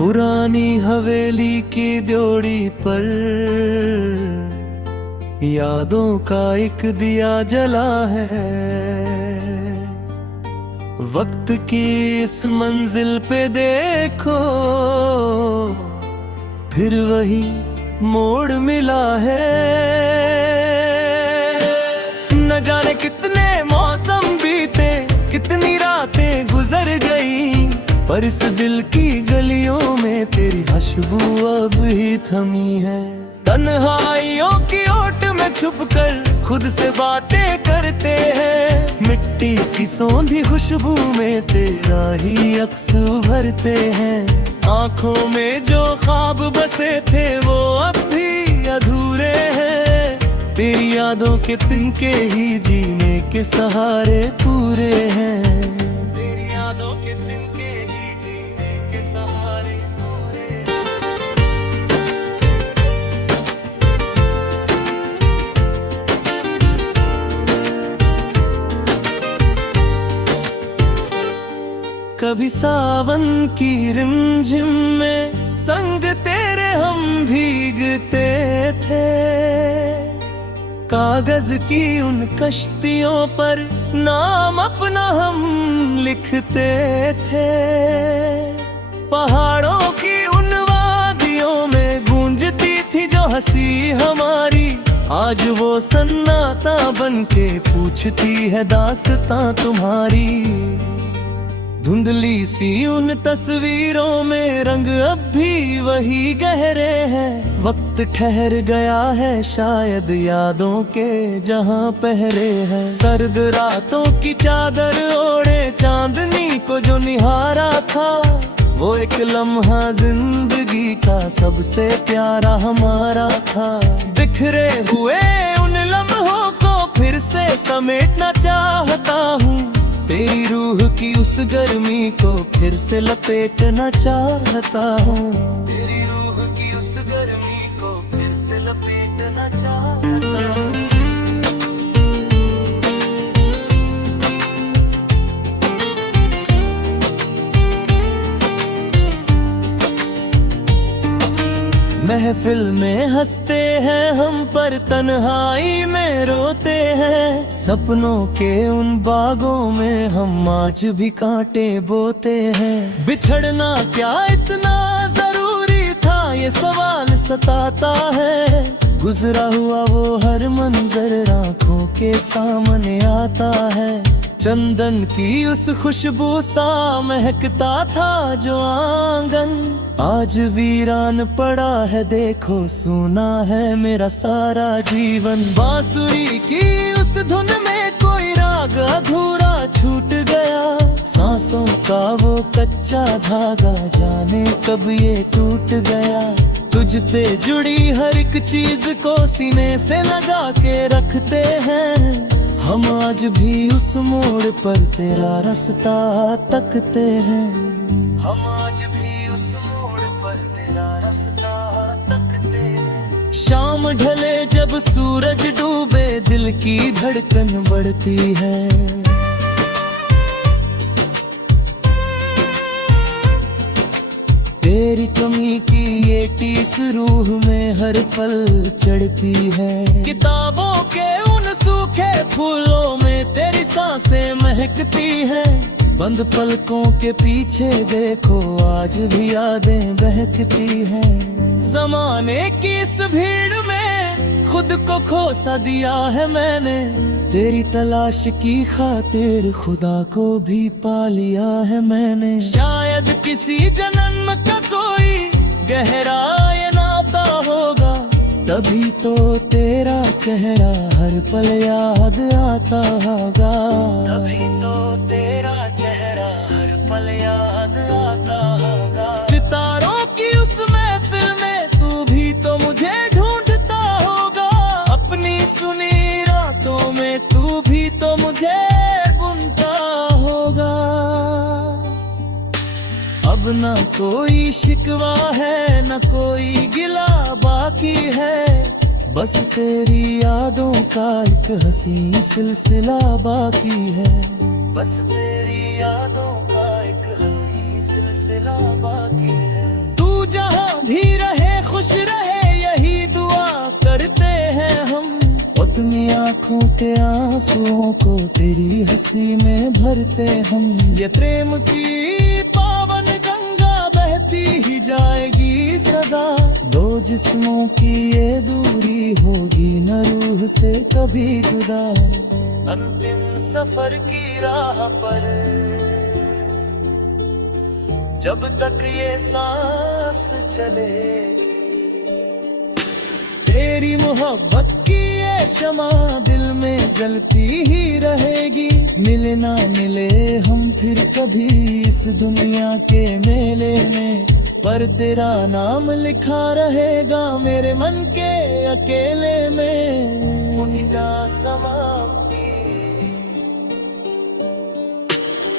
पुरानी हवेली की ड्योढ़ी पर यादों का एक दिया जला है। वक्त की इस मंजिल पे देखो, फिर वही मोड़ मिला है। न जाने कितने मौसम बीते, कितनी रातें गुजर गई, पर इस दिल की गलियों में तेरी खुशबू अब ही थमी है। तन्हाइयों की ओट में छुपकर खुद से बातें करते हैं, मिट्टी की सौंधी खुशबू में तेरा ही अक्स भरते हैं। आंखों में जो ख्वाब बसे थे वो अब भी अधूरे हैं, तेरी यादों के तिनके ही जीने के सहारे पूरे हैं। तेरी यादों के तिनके ही जीने के सहारे पूरे हैं। कभी सावन की रिमझिम में संग तेरे हम भीगते थे, कागज की उन कश्तियों पर नाम अपना हम लिखते थे। पहाड़ों की उन वादियों में गूंजती थी जो हंसी हमारी, आज वो सन्नाटा बन के पूछती है दास्तां तुम्हारी। धुंधली सी उन तस्वीरों में रंग अब भी वही गहरे हैं। वक्त ठहर गया है शायद यादों के जहां पहरे हैं। सर्द रातों की चादर ओढ़े चांदनी को जो निहारा था, वो एक लम्हा जिंदगी का सबसे प्यारा हमारा था। बिखरे हुए उन लम्हों को फिर से समेटना चाहता हूँ, तेरी रूह की उस गर्मी को फिर से लपेटना चाहता हूँ। तेरी रूह की उस गर्मी को फिर से लपेटना चाहता हूँ। महफिल में हंसते हैं हम पर तन्हाई में रोते हैं। सपनों के उन बागों में हम आज भी कांटे बोते हैं। बिछड़ना क्या इतना जरूरी था, ये सवाल सताता है। गुजरा हुआ वो हर मंजर आंखों के सामने आता है। चंदन की उस खुशबू सा महकता था जो आंगन, आज वीरान पड़ा है देखो, सुना है मेरा सारा जीवन। बांसुरी की उस धुन में कोई राग अधूरा छूट गया, सांसों का वो कच्चा धागा जाने कब ये टूट गया। तुझसे जुड़ी हर एक चीज को सीने से लगा के रखते हैं हम, आज भी उस मोड़ पर तेरा रास्ता तकते हैं। हम आज भी उस मोड़ पर तेरा रास्ता तकते हैं। शाम ढले जब सूरज डूबे, दिल की धड़कन बढ़ती है। तेरी कमी की ये टीस रूह में हर पल चढ़ती है। किताबों के उन सूखे फूलों में तेरी सांसें महकती हैं। बंद पलकों के पीछे देखो आज भी यादें बहकती हैं। जमाने की इस भीड़ में खुद को खो सा दिया है मैंने, तेरी तलाश की खातिर खुदा को भी पा लिया है मैंने। शायद किसी जन्म का कोई गहरा ये नाता होगा, तभी तो तेरा चेहरा हर पल याद आता होगा। तभी तो तेरा चेहरा हर पल याद आता होगा। सितारों की उस महफिल में तू भी तो मुझे ढूंढता होगा, अपनी सुनी रातों में तू भी तो मुझे बुनता होगा। अब ना कोई शिकवा है, ना कोई गिला बाकी है, बस तेरी यादों का एक हसीन सिलसिला बाकी है। बस तेरी यादों का एक हसीन सिलसिला बाकी है। खुश रहे यही दुआ करते हैं हम। अपनी आँखों के आंसुओं को तेरी हंसी में भरते हम। ये प्रेम की पावन गंगा बहती ही जाएगी सदा। दो जिस्मों की ये दूरी होगी न रूह से कभी जुदा। अंतिम सफर की राह पर जब तक ये सांस चलेगी, तेरी मोहब्बत की ये शमा दिल में जलती ही रहेगी। मिले ना मिले हम फिर कभी इस दुनिया के मेले में, पर तेरा नाम लिखा रहेगा मेरे मन के अकेले में। मुनिया समाप्ति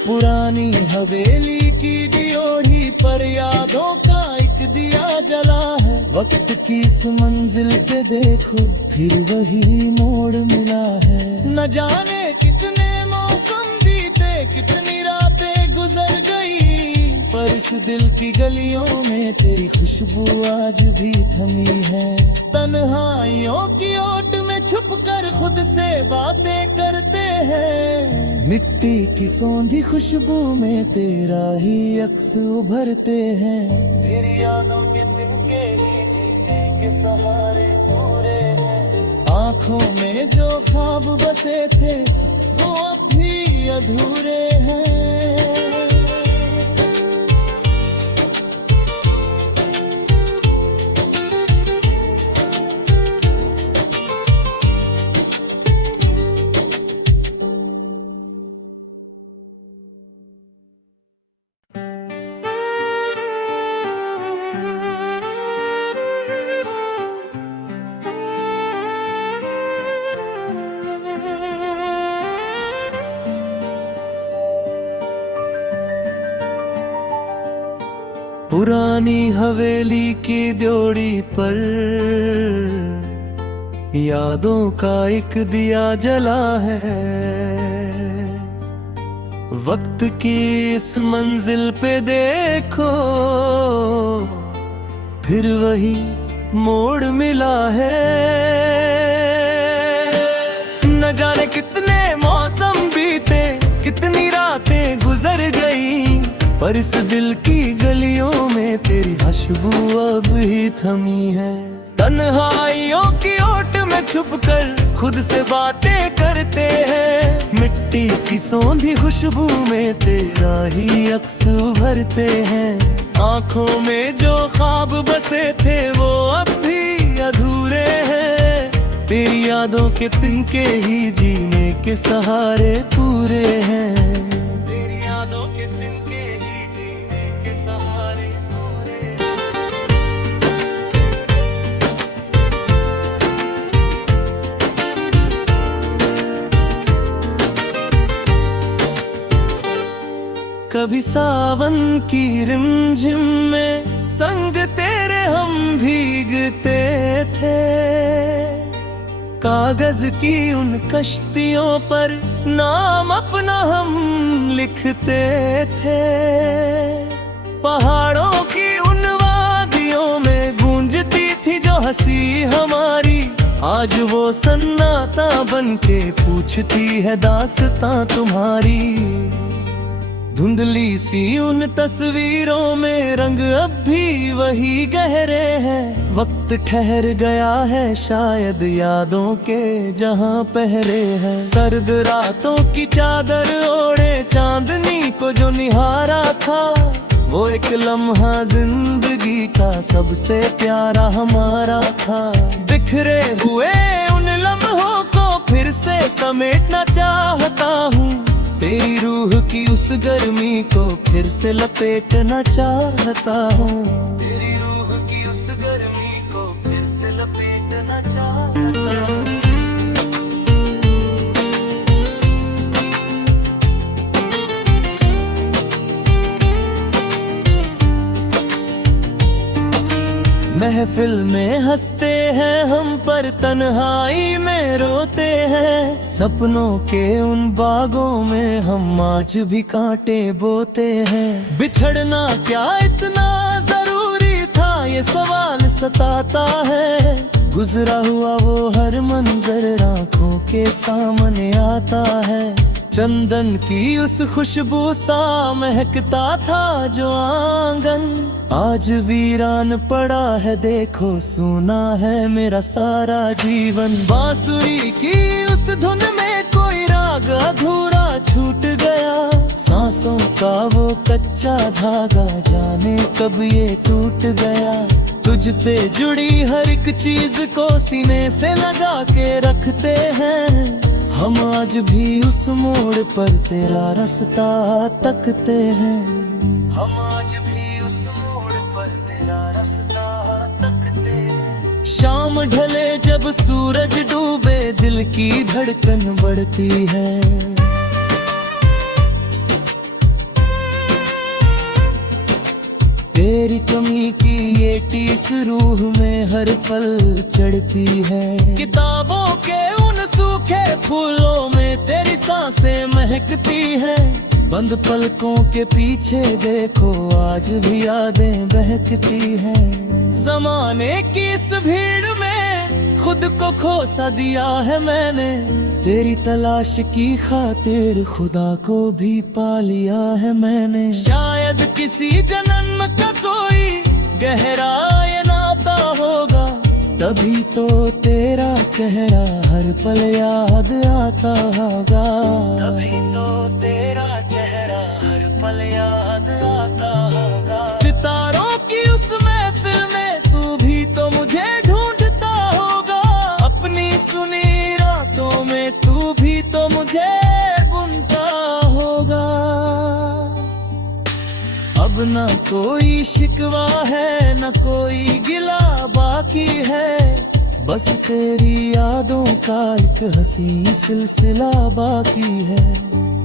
पुरानी हवेली की डियोढ़ी पर यादों का एक दिया जला है। वक्त की इस मंजिल पे देखो फिर वही मोड़ मिला है। न जाने कितने मौसम बीते कितनी रातें गुजर गई, पर इस दिल की गलियों में तेरी खुशबू आज भी थमी है। तन्हाइयों की ओट में छुपकर खुद से बातें करते हैं। मिट्टी की सौंधी खुशबू में तेरा ही अक्स उभरते हैं। तेरी यादों के तिनके ही जीने के सहारे पूरे हैं। आँखों में जो ख्वाब बसे थे वो अब भी अधूरे हैं। पुरानी हवेली की ड्योढ़ी पर यादों का एक दिया जला है। वक्त की इस मंजिल पे देखो फिर वही मोड़ मिला है। न जाने कितने मौसम बीते कितनी रातें गुजर गई, पर इस दिल की गलियों में तेरी खुशबू अब ही थमी है। तन्हाइयों की ओट में छुपकर खुद से बातें करते हैं। मिट्टी की सौंधी खुशबू में तेरा ही अक्स उभरते हैं। आँखों में जो ख्वाब बसे थे वो अब भी अधूरे हैं। तेरी यादों के तिनके ही जीने के सहारे पूरे हैं। तेरी यादों के तिनके ही जीने के सहारे पूरे हैं। कभी सावन की रिमझिम में संग तेरे हम भीगते थे। कागज की उन कश्तियों पर नाम अपना हम लिखते थे। पहाड़ों की उन वादियों में गूंजती थी जो हंसी हमारी, आज वो सन्नाटा बन के पूछती है दास्तां तुम्हारी। धुंधली सी उन तस्वीरों में रंग अब भी वही गहरे हैं। वक्त ठहर गया है शायद यादों के जहां पहरे हैं। सर्द रातों की चादर ओढ़े चांदनी को जो निहारा था, वो एक लम्हा जिंदगी का सबसे प्यारा हमारा था। बिखरे हुए उन लम्हों को फिर से समेटना चाहता हूँ। तेरी रूह की उस गर्मी को फिर से लपेटना चाहता हूँ। तेरी रूह की उस गर्मी को फिर से लपेटना चाहता हूँ। महफिल में हंसते हैं हम पर तन्हाई में रोते हैं। सपनों के उन बागों में हम आज भी कांटे बोते हैं। बिछड़ना क्या इतना जरूरी था, ये सवाल सताता है। गुजरा हुआ वो हर मंजर आंखों के सामने आता है। चंदन की उस खुशबू सा महकता था जो आंगन, आज वीरान पड़ा है देखो, सुना है मेरा सारा जीवन। बांसुरी की उस धुन में कोई राग अधूरा छूट गया, सांसों का वो कच्चा धागा जाने कब ये टूट गया। तुझसे जुड़ी हर एक चीज को सीने से लगा के रखते हैं हम, आज भी उस मोड़ पर तेरा रास्ता तकते हैं। हम आज भी उस मोड़ पर तेरा रास्ता तकते हैं। शाम ढले जब सूरज डूबे, दिल की धड़कन बढ़ती है। तेरी कमी की ये टीस रूह में हर पल चढ़ती है। किताबों के उन सूखे फूलों में तेरी सांसें महकती है। बंद पलकों के पीछे देखो, आज भी यादें बहकती हैं। जमाने की इस भीड़ में खुद को खो सा दिया है मैंने, तेरी तलाश की खातिर खुदा को भी पा लिया है मैंने। शायद किसी जन्म का कोई गहरा ये नाता होगा, तभी तो तेरा चेहरा हर पल याद आता होगा। तभी तो तेरा चेहरा हर पल याद आता होगा। सितारों की उस महफिल में तू भी तो मुझे ढूंढता होगा, अपनी सुनी रातों में तू भी तो मुझे बुनता होगा। अब ना कोई शिकवा है, ना कोई गिला बाकी है, बस तेरी यादों का एक हंसी सिलसिला बाकी है।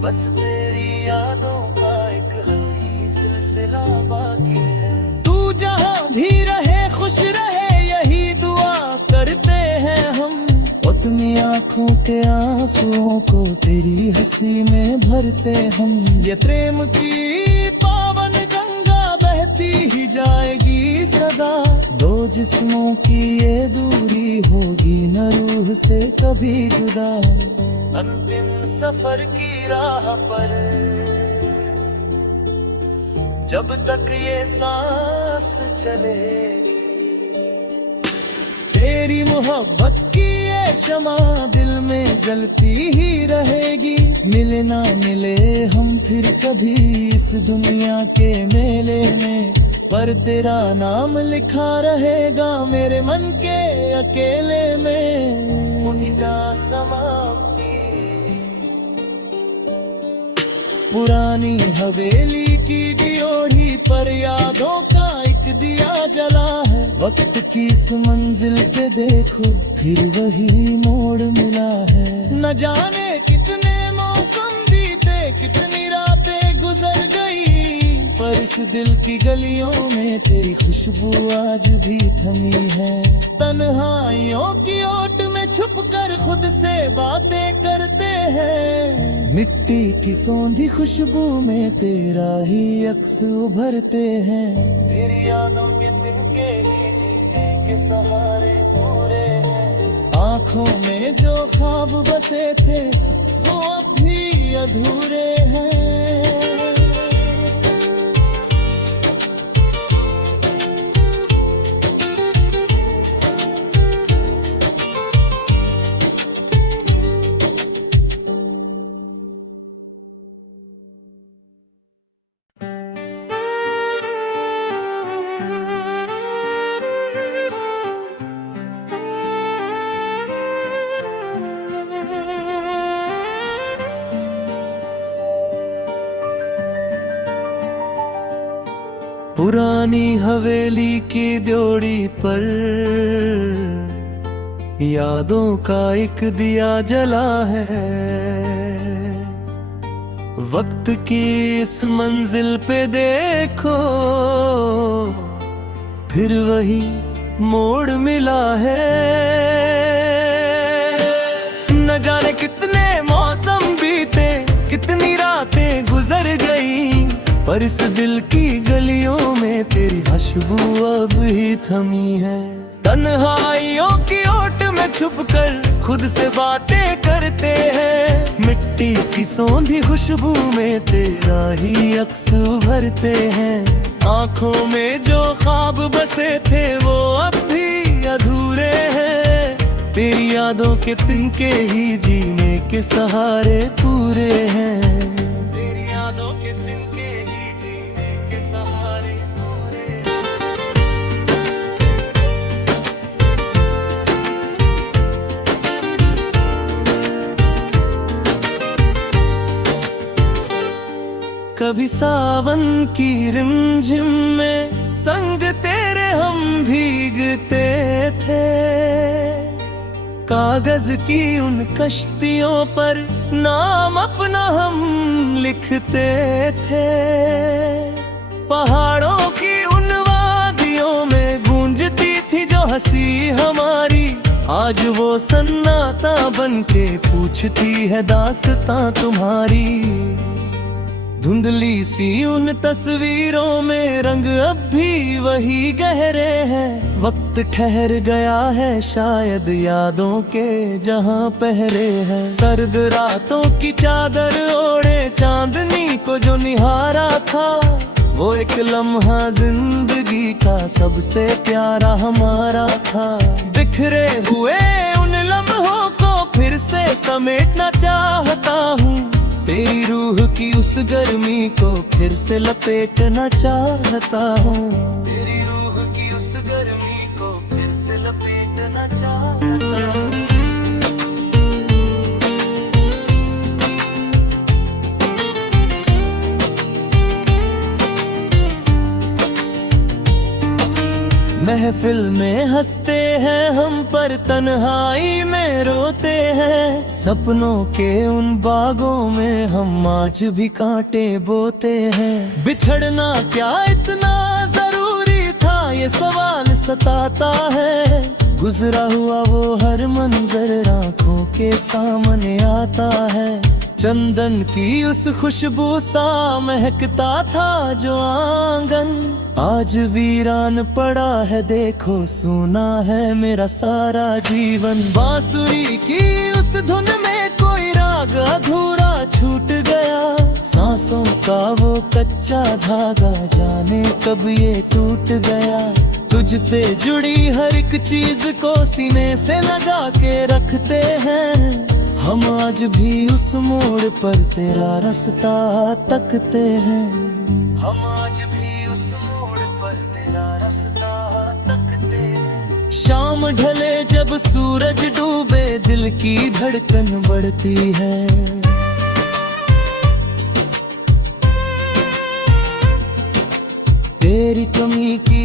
बस तेरी यादों का एक हंसी सिलसिला बाकी है। तू जहाँ भी रहे खुश रहे, यही दुआ करते हैं हम। अपनी आँखों के आंसुओं को तेरी हंसी में भरते हम। ये प्रेम की पावन गंगा बहती ही जाएगी सदा, दो जिस्मों की ये दूरी होगी न रूह से कभी जुदा। अंतिम सफर की राह पर जब तक ये सांस चलेगी, तेरी मोहब्बत की ये शमा दिल में जलती ही रहेगी। मिले ना मिले हम फिर कभी इस दुनिया के मेले में, पर तेरा नाम लिखा रहेगा मेरे मन के अकेले में। उनका समाप्ति पुरानी हवेली की ड्योढ़ी पर यादों का एक दिया जला है। वक्त की इस मंजिल पे देखो, फिर वही मोड़ मिला है। न जाने कितने मौसम बीते, कितनी रातें गुजर गई, पर इस दिल की गलियों में तेरी खुशबू आज भी थमी है। तन्हाइयों की ओट में छुपकर खुद से बातें करते हैं, मिट्टी की सौंधी खुशबू में तेरा ही अक्स उभरते हैं। तेरी यादों के तिनके ही जीने के सहारे पूरे हैं। आँखों में जो ख्वाब बसे थे वो अब भी अधूरे हैं। पुरानी हवेली की ड्योढ़ी पर यादों का एक दिया जला है। वक्त की इस मंजिल पे देखो, फिर वही मोड़ मिला है। न जाने कितने मौसम बीते, कितनी रातें गुजर गई, पर इस दिल की गलियों में में तेरी खुशबू अब ही थमी है। तन्हाइयों की ओट में छुपकर खुद से बातें करते हैं, मिट्टी की सौंधी खुशबू में तेरा ही अक्स भरते हैं। आंखों में जो ख्वाब बसे थे वो अब भी अधूरे हैं, तेरी यादों के तिनके ही जीने के सहारे पूरे हैं। तेरी यादों के तिनके ही जीने के सहारे पूरे। कभी सावन की रिमझिम में संग तेरे हम भीगते थे, कागज की उन कश्तियों पर नाम अपना हम लिखते थे। पहाड़ों की उन वादियों में गूंजती थी जो हंसी हमारी, आज वो सन्नाटा बन के पूछती है दास्तां तुम्हारी। धुंधली सी उन तस्वीरों में रंग अब भी वही गहरे हैं, वक्त ठहर गया है शायद यादों के जहां पहरे हैं। सर्द रातों की चादर ओढ़े चांदनी को जो निहारा था, वो एक लम्हा जिंदगी का सबसे प्यारा हमारा था। बिखरे हुए उन लम्हों को फिर से समेटना चाहता हूँ, तेरी रूह की उस गर्मी को फिर से लपेटना चाहता हूँ। तेरी रूह की उस गर्मी को फिर से लपेटना चाहता हूँ। महफिल में हंसते हैं हम पर तन्हाई में रोते हैं, सपनों के उन बागों में हम आज भी कांटे बोते हैं। बिछड़ना क्या इतना जरूरी था, ये सवाल सताता है। गुजरा हुआ वो हर मंजर आंखों के सामने आता है। चंदन की उस खुशबू सा महकता था जो आंगन, आज वीरान पड़ा है देखो सुना है मेरा सारा जीवन। बांसुरी की उस धुन में कोई राग अधूरा छूट गया, सांसों का वो कच्चा धागा जाने कब ये टूट गया। तुझसे जुड़ी हर एक चीज को सीने से लगा के रखते हैं, हम आज भी उस मोड़ पर तेरा रास्ता तकते हैं। हम आज भी उस मोड़ पर तेरा रास्ता तकते हैं। शाम ढले जब सूरज डूबे दिल की धड़कन बढ़ती है। तेरी कमी की